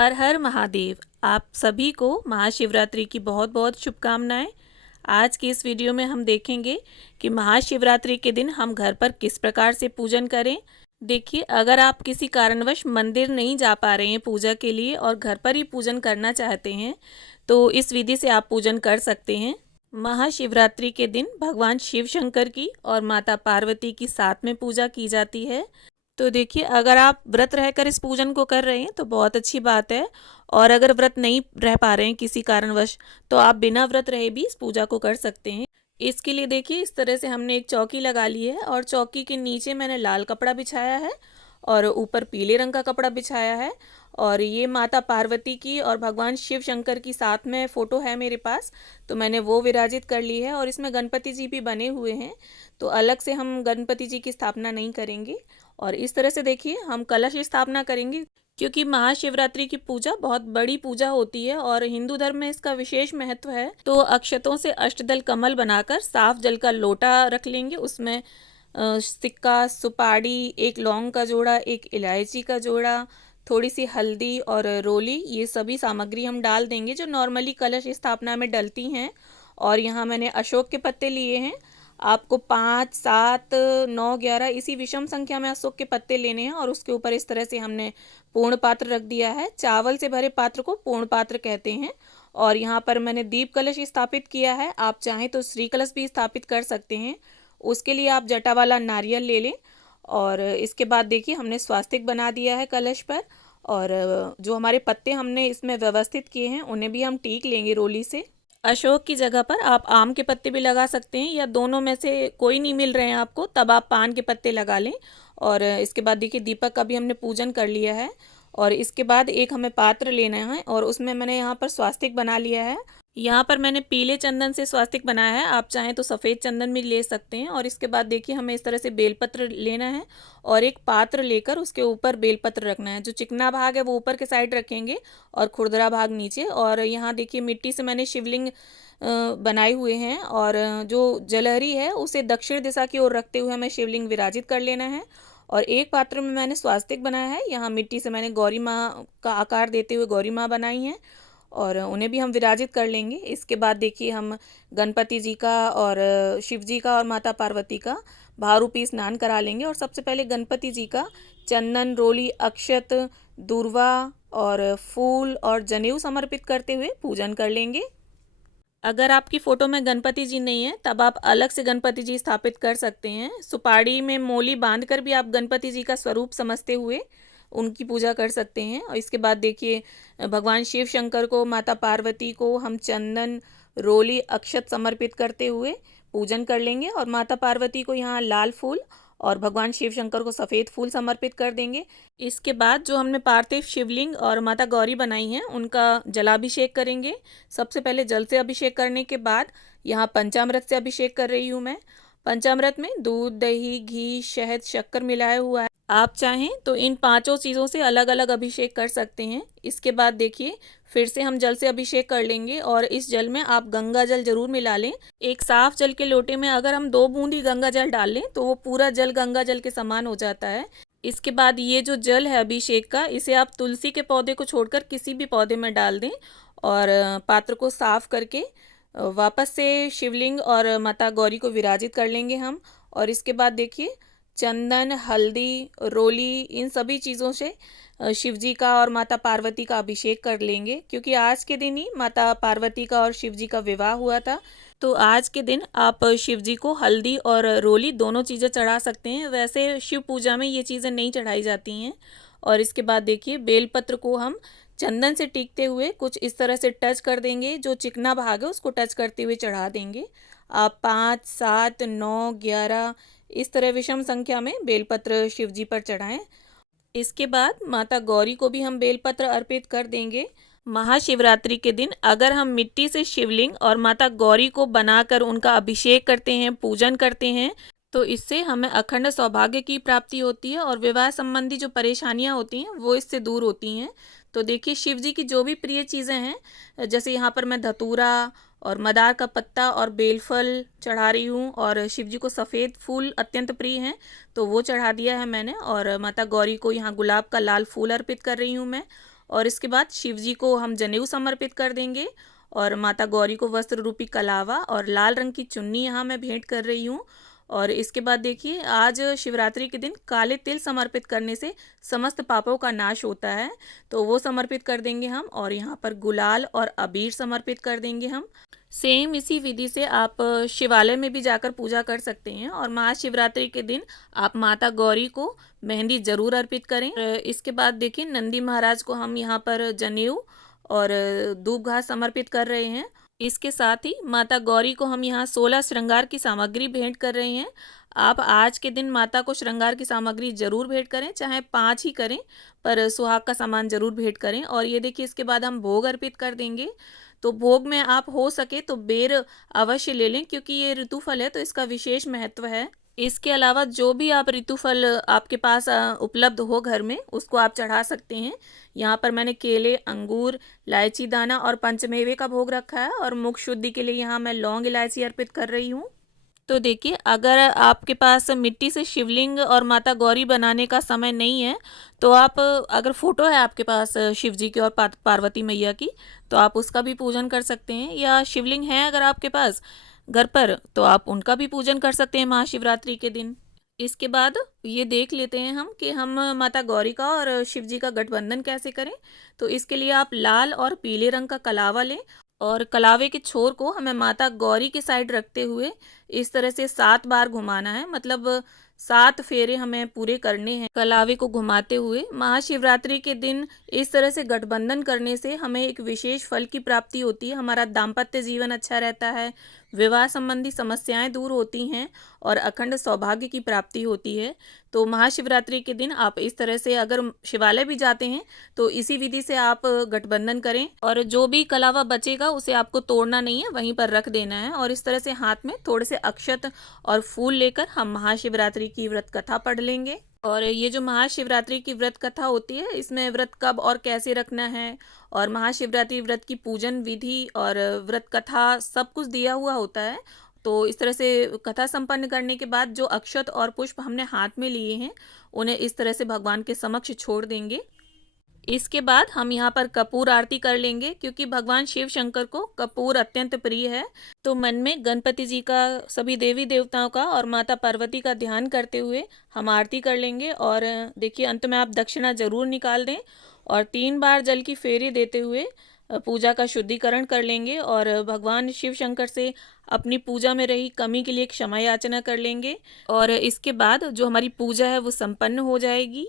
हर हर महादेव। आप सभी को महाशिवरात्रि की बहुत बहुत शुभकामनाएं। आज की इस वीडियो में हम देखेंगे कि महाशिवरात्रि के दिन हम घर पर किस प्रकार से पूजन करें। देखिए, अगर आप किसी कारणवश मंदिर नहीं जा पा रहे हैं पूजा के लिए और घर पर ही पूजन करना चाहते हैं तो इस विधि से आप पूजन कर सकते हैं। महाशिवरात्रि के दिन भगवान शिव शंकर की और माता पार्वती की साथ में पूजा की जाती है। तो देखिए, अगर आप व्रत रहकर इस पूजन को कर रहे हैं तो बहुत अच्छी बात है, और अगर व्रत नहीं रह पा रहे हैं किसी कारणवश तो आप बिना व्रत रहे भी इस पूजा को कर सकते हैं। इसके लिए देखिए, इस तरह से हमने एक चौकी लगा ली है और चौकी के नीचे मैंने लाल कपड़ा बिछाया है और ऊपर पीले रंग का कपड़ा बिछाया है। और ये माता पार्वती की और भगवान शिव शंकर की साथ में फ़ोटो है मेरे पास, तो मैंने वो विराजित कर ली है। और इसमें गणपति जी भी बने हुए हैं, तो अलग से हम गणपति जी की स्थापना नहीं करेंगे। और इस तरह से देखिए, हम कलश स्थापना करेंगे, क्योंकि महाशिवरात्रि की पूजा बहुत बड़ी पूजा होती है और हिंदू धर्म में इसका विशेष महत्व है। तो अक्षतों से अष्टदल कमल बनाकर साफ जल का लोटा रख लेंगे, उसमें सिक्का, सुपारी, एक लौंग का जोड़ा, एक इलायची का जोड़ा, थोड़ी सी हल्दी और रोली, ये सभी सामग्री हम डाल देंगे जो नॉर्मली कलश स्थापना में डलती हैं। और यहाँ मैंने अशोक के पत्ते लिए हैं। आपको 5, 7, 9, 11 इसी विषम संख्या में अशोक के पत्ते लेने हैं। और उसके ऊपर इस तरह से हमने पूर्ण पात्र रख दिया है। चावल से भरे पात्र को पूर्ण पात्र कहते हैं। और यहाँ पर मैंने दीप कलश स्थापित किया है। आप चाहें तो श्री कलश भी स्थापित कर सकते हैं। उसके लिए आप जटा वाला नारियल ले लें। और इसके बाद देखिए, हमने स्वास्तिक बना दिया है कलश पर। और जो हमारे पत्ते हमने इसमें व्यवस्थित किए हैं उन्हें भी हम टीक लेंगे रोली से। अशोक की जगह पर आप आम के पत्ते भी लगा सकते हैं, या दोनों में से कोई नहीं मिल रहे हैं आपको तब आप पान के पत्ते लगा लें। और इसके बाद देखिए, दीपक का भी हमने पूजन कर लिया है। और इसके बाद एक हमें पात्र लेना है और उसमें मैंने यहाँ पर स्वास्तिक बना लिया है। यहाँ पर मैंने पीले चंदन से स्वास्तिक बनाया है, आप चाहें तो सफ़ेद चंदन भी ले सकते हैं। और इसके बाद देखिए, हमें इस तरह से बेलपत्र लेना है और एक पात्र लेकर उसके ऊपर बेलपत्र रखना है। जो चिकना भाग है वो ऊपर के साइड रखेंगे और खुरदरा भाग नीचे। और यहाँ देखिए, मिट्टी से मैंने शिवलिंग बनाए हुए हैं और जो जलहरी है उसे दक्षिण दिशा की ओर रखते हुए हमें शिवलिंग विराजित कर लेना है। और एक पात्र में मैंने स्वास्तिक बनाया है। यहाँ मिट्टी से मैंने गौरी माँ का आकार देते हुए गौरी माँ बनाई हैं और उन्हें भी हम विराजित कर लेंगे। इसके बाद देखिए, हम गणपति जी का और शिव जी का और माता पार्वती का भारूपी स्नान करा लेंगे। और सबसे पहले गणपति जी का चंदन, रोली, अक्षत, दूर्वा और फूल और जनेऊ समर्पित करते हुए पूजन कर लेंगे। अगर आपकी फ़ोटो में गणपति जी नहीं है तब आप अलग से गणपति जी स्थापित कर सकते हैं। सुपारी में मोली बांध कर भी आप गणपति जी का स्वरूप समझते हुए उनकी पूजा कर सकते हैं। और इसके बाद देखिए, भगवान शिव शंकर को, माता पार्वती को हम चंदन, रोली, अक्षत समर्पित करते हुए पूजन कर लेंगे। और माता पार्वती को यहाँ लाल फूल और भगवान शिव शंकर को सफ़ेद फूल समर्पित कर देंगे। इसके बाद जो हमने पार्थिव शिवलिंग और माता गौरी बनाई हैं उनका जलाभिषेक करेंगे। सबसे पहले जल से अभिषेक करने के बाद यहाँ पंचामृत से अभिषेक कर रही हूँ मैं। पंचामृत में दूध, दही, घी, शहद, शक्कर मिलाया हुआ है। आप चाहें तो इन पांचों चीज़ों से अलग अलग अभिषेक कर सकते हैं। इसके बाद देखिए, फिर से हम जल से अभिषेक कर लेंगे और इस जल में आप गंगा जल जरूर मिला लें। एक साफ जल के लोटे में अगर हम 2 बूंद ही गंगा जल डाल लें तो वो पूरा जल गंगा जल के समान हो जाता है। इसके बाद ये जो जल है अभिषेक का, इसे आप तुलसी के पौधे को छोड़कर किसी भी पौधे में डाल दें। और पात्र को साफ करके वापस से शिवलिंग और माता गौरी को विराजित कर लेंगे हम। और इसके बाद देखिए, चंदन, हल्दी, रोली, इन सभी चीज़ों से शिव जी का और माता पार्वती का अभिषेक कर लेंगे, क्योंकि आज के दिन ही माता पार्वती का और शिव जी का विवाह हुआ था। तो आज के दिन आप शिव जी को हल्दी और रोली दोनों चीज़ें चढ़ा सकते हैं। वैसे शिव पूजा में ये चीज़ें नहीं चढ़ाई जाती हैं। और इसके बाद देखिए, बेलपत्र को हम चंदन से टीकते हुए कुछ इस तरह से टच कर देंगे, जो चिकना भाग है उसको टच करते हुए चढ़ा देंगे। आप 5, 7, 9, 11 इस तरह विषम संख्या में बेलपत्र शिव जी पर चढ़ाएं। इसके बाद माता गौरी को भी हम बेलपत्र अर्पित कर देंगे। महाशिवरात्रि के दिन अगर हम मिट्टी से शिवलिंग और माता गौरी को बनाकर उनका अभिषेक करते हैं, पूजन करते हैं, तो इससे हमें अखंड सौभाग्य की प्राप्ति होती है और विवाह संबंधी जो परेशानियां होती हैं वो इससे दूर होती हैं। तो देखिए, शिव जी की जो भी प्रिय चीज़ें हैं, जैसे यहाँ पर मैं धतूरा और मदार का पत्ता और बेलफल चढ़ा रही हूँ। और शिव जी को सफ़ेद फूल अत्यंत प्रिय हैं तो वो चढ़ा दिया है मैंने। और माता गौरी को यहाँ गुलाब का लाल फूल अर्पित कर रही हूँ मैं। और इसके बाद शिव जी को हम जनेऊ समर्पित कर देंगे और माता गौरी को वस्त्र रूपी कलावा और लाल रंग की चुन्नी यहाँ मैं भेंट कर रही हूँ। और इसके बाद देखिए, आज शिवरात्रि के दिन काले तिल समर्पित करने से समस्त पापों का नाश होता है, तो वो समर्पित कर देंगे हम। और यहाँ पर गुलाल और अबीर समर्पित कर देंगे हम। सेम इसी विधि से आप शिवालय में भी जाकर पूजा कर सकते हैं। और महाशिवरात्रि के दिन आप माता गौरी को मेहंदी जरूर अर्पित करें। इसके बाद देखिए, नंदी महाराज को हम यहाँ पर जनेऊ और दूब घास समर्पित कर रहे हैं। इसके साथ ही माता गौरी को हम यहाँ 16 श्रृंगार की सामग्री भेंट कर रहे हैं। आप आज के दिन माता को श्रृंगार की सामग्री जरूर भेंट करें, चाहे 5 ही करें, पर सुहाग का सामान जरूर भेंट करें। और ये देखिए, इसके बाद हम भोग अर्पित कर देंगे। तो भोग में आप हो सके तो बेर अवश्य ले लें, क्योंकि ये ऋतुफल है तो इसका विशेष महत्व है। इसके अलावा जो भी आप ऋतुफल आपके पास उपलब्ध हो घर में, उसको आप चढ़ा सकते हैं। यहाँ पर मैंने केले, अंगूर, इलायची दाना और पंचमेवे का भोग रखा है। और मुख शुद्धि के लिए यहाँ मैं लौंग इलायची अर्पित कर रही हूँ। तो देखिए, अगर आपके पास मिट्टी से शिवलिंग और माता गौरी बनाने का समय नहीं है, तो आप, अगर फोटो है आपके पास शिव जी की और पार्वती मैया की, तो आप उसका भी पूजन कर सकते हैं। या शिवलिंग है अगर आपके पास घर पर, तो आप उनका भी पूजन कर सकते हैं महाशिवरात्रि के दिन। इसके बाद ये देख लेते हैं हम कि हम माता गौरी का और शिव जी का गठबंधन कैसे करें। तो इसके लिए आप लाल और पीले रंग का कलावा लें और कलावे के छोर को हमें माता गौरी के साइड रखते हुए इस तरह से 7 बार घुमाना है। मतलब 7 फेरे हमें पूरे करने हैं कलावे को घुमाते हुए। महाशिवरात्रि के दिन इस तरह से गठबंधन करने से हमें एक विशेष फल की प्राप्ति होती है। हमारा दाम्पत्य जीवन अच्छा रहता है, विवाह संबंधी समस्याएं दूर होती हैं और अखंड सौभाग्य की प्राप्ति होती है। तो महाशिवरात्रि के दिन आप इस तरह से, अगर शिवालय भी जाते हैं तो इसी विधि से आप गठबंधन करें। और जो भी कलावा बचेगा उसे आपको तोड़ना नहीं है, वहीं पर रख देना है। और इस तरह से हाथ में थोड़े से अक्षत और फूल लेकर हम महाशिवरात्रि की व्रत कथा पढ़ लेंगे। और ये जो महाशिवरात्रि की व्रत कथा होती है, इसमें व्रत कब और कैसे रखना है और महाशिवरात्रि व्रत की पूजन विधि और व्रत कथा सब कुछ दिया हुआ होता है। तो इस तरह से कथा संपन्न करने के बाद जो अक्षत और पुष्प हमने हाथ में लिए हैं, उन्हें इस तरह से भगवान के समक्ष छोड़ देंगे। इसके बाद हम यहाँ पर कपूर आरती कर लेंगे, क्योंकि भगवान शिव शंकर को कपूर अत्यंत प्रिय है। तो मन में गणपति जी का, सभी देवी देवताओं का और माता पार्वती का ध्यान करते हुए हम आरती कर लेंगे। और देखिए, अंत में आप दक्षिणा जरूर निकाल दें और 3 बार जल की फेरी देते हुए पूजा का शुद्धिकरण कर लेंगे। और भगवान शिव शंकर से अपनी पूजा में रही कमी के लिए क्षमा याचना कर लेंगे। और इसके बाद जो हमारी पूजा है वो संपन्न हो जाएगी।